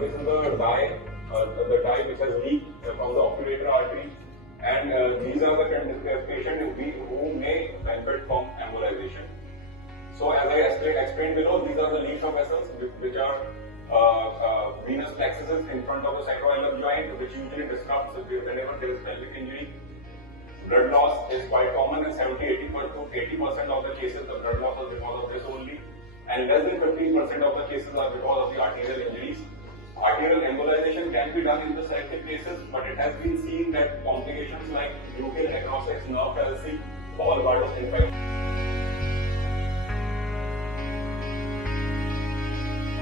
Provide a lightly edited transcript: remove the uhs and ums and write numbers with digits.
this is the dye which has leaked from the obturator artery, and these are the patients who may benefit from embolization. So as I explained below, these are the leads of vessels which are venous plexuses in front of the sacroiliac joint, which usually disrupts whenever there is pelvic injury. Blood loss is quite common in 70-80% of the cases. The blood loss is because of this only, and less than 15% of the cases are because of the arterial injuries. Arterial embolization can be done in the selected cases, but it has been seen that complications like nuclear necrosis, nerve palsy, gallbladder infection.